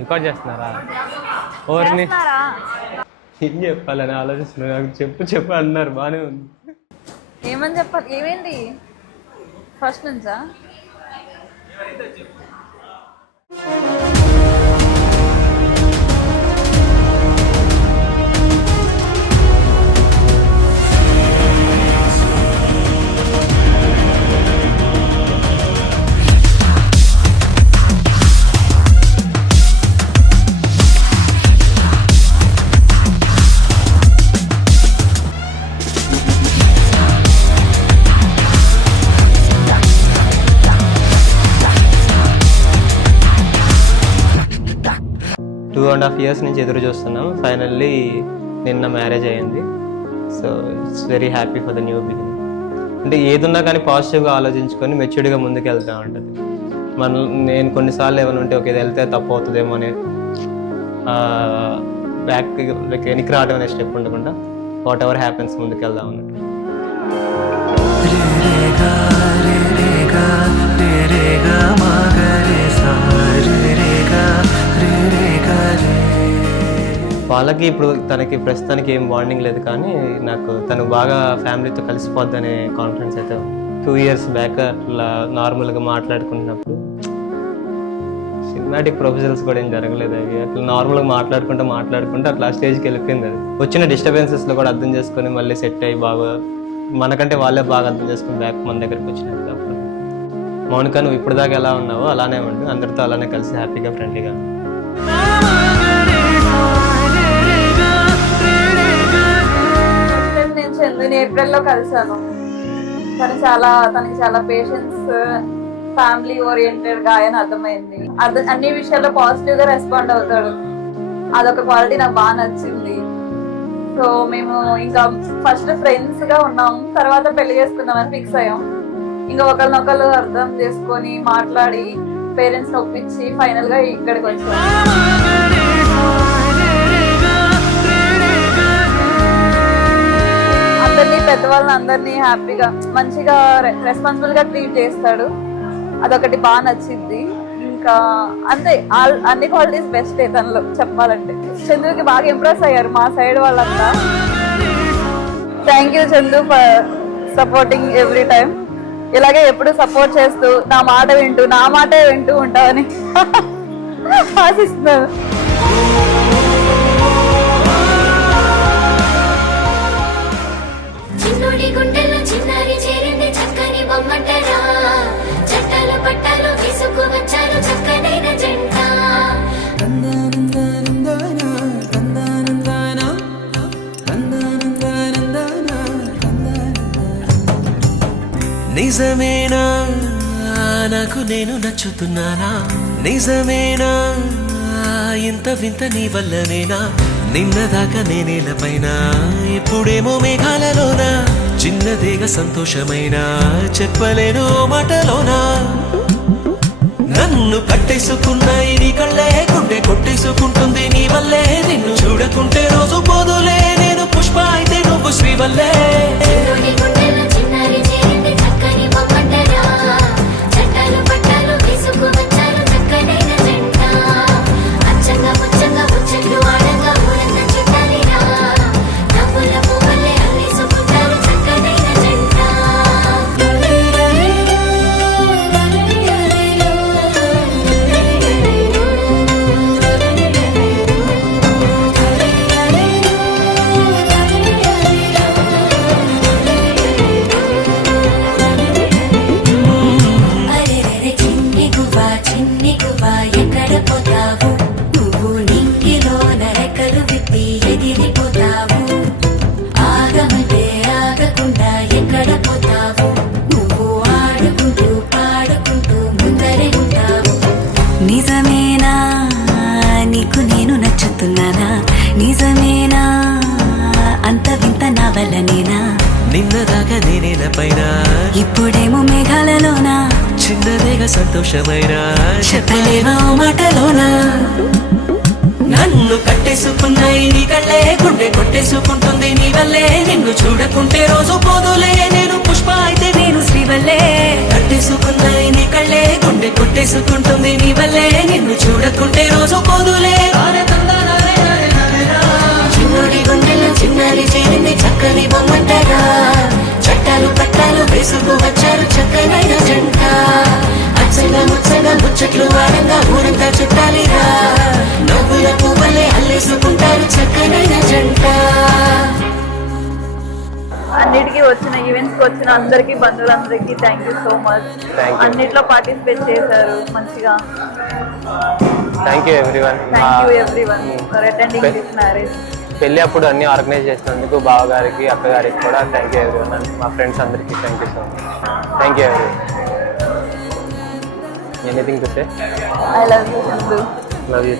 Record చేస్తున్నారా? ఓర్ని ఏం చెప్పాలని ఆలోచిస్తున్నారు. నాకు చెప్పు అన్నారు, బాగానే ఉంది. ఏమని చెప్పాలి? ఏమైంది ఫస్ట్ నుంచా? టూ అండ్ హాఫ్ ఇయర్స్ నుంచి ఎదురు చూస్తున్నాం. ఫైనల్లీ నిన్న మ్యారేజ్ అయ్యింది. So it's very happy for the new beginning. అంటే ఏదున్నా కానీ పాజిటివ్గా ఆలోచించుకొని మెచ్యూర్డ్గా ముందుకు వెళ్తూ ఉంటుంది. నేను కొన్నిసార్లు ఏమైనా ఉంటే ఓకే ఇది వెళ్తే తప్పు అవుతుందేమో అని బ్యాక్ వెనక్కి రావడం అనే స్టెప్ ఉండకుండా వాట్ ఎవర్ హ్యాపెన్స్ ముందుకు వెళ్దాం అన్నట్టు. వాళ్ళకి ఇప్పుడు తనకి ప్రస్తుతానికి ఏం బాండింగ్ లేదు, కానీ నాకు తను బాగా ఫ్యామిలీతో కలిసిపోద్ది అనే కాన్ఫిడెన్స్ అయితే 2 years బ్యాక్ అట్లా నార్మల్గా మాట్లాడుకుంటున్నప్పుడు సినిమాటిక్ ప్రొఫెషనల్స్ కూడా ఏం జరగలేదు. అవి అట్లా నార్మల్గా మాట్లాడుకుంటూ అట్లా స్టేజ్కి వెళ్ళిపోయింది. అది వచ్చిన డిస్టర్బెన్సెస్లో కూడా అర్థం చేసుకొని మళ్ళీ సెట్ అయ్యి బాగా మనకంటే వాళ్ళే బాగా అర్థం చేసుకుని బ్యాక్ మన దగ్గరికి వచ్చినప్పుడు అప్పుడు మౌనిక నువ్వు ఇప్పుడు దాకా ఎలా ఉన్నావో అలానే ఉండు, అందరితో అలానే కలిసి హ్యాపీగా ఫ్రెండ్లీగా. నేను చందుని ఏప్రిల్లో కలిసాను. తనకి చాలా పేషెన్స్, ఫ్యామిలీ ఓరియంటెడ్ గా అని అర్థమైంది. అన్ని విషయాల్లో పాజిటివ్ గా రెస్పాండ్ అవుతాడు. అదొక క్వాలిటీ నాకు బాగా నచ్చింది. సో మేము ఇంకా ఫస్ట్ ఫ్రెండ్స్ గా ఉన్నాం, తర్వాత పెళ్లి చేసుకుందామని ఫిక్స్ అయ్యాం. ఇంకా ఒకరినొకరు అర్థం చేసుకొని మాట్లాడి పేరెంట్స్ ఒప్పించి ఫైనల్ గా ఇక్కడికి వచ్చాం. అందరినీ పెద్దవాళ్ళని అందరినీ హ్యాపీగా మంచిగా రెస్పాన్సిబుల్ గా ట్రీట్ చేస్తాడు. అదొకటి బాగా నచ్చింది. ఇంకా అంతే, అన్ని క్వాలిటీస్ బెస్ట్ తనలో చెప్పాలంటే. చందుకి బాగా ఇంప్రెస్ అయ్యారు మా సైడ్ వాళ్ళంతా. Thank you Chandu for supporting every time. ఇలాగే ఎప్పుడు సపోర్ట్ చేస్తూ నా మాటే వింటూ ఉంటావని ఆశిస్తున్నాను. చిన్నోడి గుండెల్లో చిన్నారి చేరింది చక్కని బొమ్మటరా, చట్టాలు పట్టాలు విసుగు వచ్చారు చక్కనైన జంట. నిజమేనా నాకు నేను నచ్చుతున్నానా? నిజమేనా ఇంత వింత నీ వల్లనేనా? నిన్నదాకా నేనేలపైన ఇప్పుడేమో మేఘాలలోనా, చిన్నదేగా సంతోషమైనా చెప్పలేను మాటలోనా. నన్ను కట్టేసుకున్న నీ కళ్ళే గుండె కొట్టేసుకుంటుంది నీ వల్లే. నిన్ను చూడకుంటే రోజు పోదులే, నేను పుష్ప అయితే నువ్వు శ్రీవల్లే. చట్టాలు పట్టాలు విసుగు వచ్చారు చక్కనైన జంట. అచ్చంగా ముచ్చంగా ముచ్చట్లు ఆడంగా ఊరంతా చుట్టాలిరా, నవ్వుల పువ్వులే అల్లేసుకుంటారు చక్కనైన జంట. చిన్ని గువ్వా ఎక్కడ పోతావు నువ్వు? నింగిలో నరకలు విప్పి ఎగిరిపోతావు. ఆగమంటే ఆగకుండా ఎక్కడ పోతావు నువ్వు? ఆడుకుంటూ పాడుకుంటూ ముందరే ఉంటావు. నిజమేనా నీకు నేను నచ్చుతున్నానా? నిజమేనా అంత వింత నా వల్లనేనా? నిన్నదాకా నేనేలపైన ఇప్పుడేమో మేఘాలలోనా, చిన్నదేగా సంతోషమైన చెప్పలేవా మాటలోనా. నన్ను కట్టేసుకున్నాయి నీ కళ్ళే గుండె కొట్టేసుకుంటుంది నీ వల్లే. నిన్ను చూడకుంటే రోజు పోదులే, నేను పుష్ప అయితే నేను శ్రీవల్లే. పట్టేసుకున్నాయి నీ కళ్ళే గుండె కొట్టేసుకుంటుంది నీ వల్లే నిన్ను చూడకుంటే రోజు పోదులే చిన్నోడి గుండెల్లో చిన్నారి చేరింది చక్కని బొమ్మంటారా చట్టాలు పట్టాలు వేసుకు వచ్చారు చక్కనైన జంట అచ్చగా ముచ్చగా ముచ్చట్లు వారంగా ఊరంతా చుట్టాలిరా నవ్వుల పువ్వులే అల్లేసుకుంటారు చక్కనైన జంట అన్నిటికీ వచ్చిన ఈవెంట్స్ కి వచ్చిన అందరికి బంధువులందరికీ thank you so much. Thank you. అన్నిట్లో పార్టిసిపేట్ చేశారు మంచిగా. Thank you everyone. Thank you everyone for attending this marriage. పెళ్ళి అప్పుడు అన్ని ఆర్గనైజ్ చేసినందుకు బావగారికి అక్కగారికి కూడా థ్యాంక్ యూ ఎవ్రీవన్. మా ఫ్రెండ్స్ అందరికీ thank you so much. Thank you everyone. Anything to say? I love you. Love you.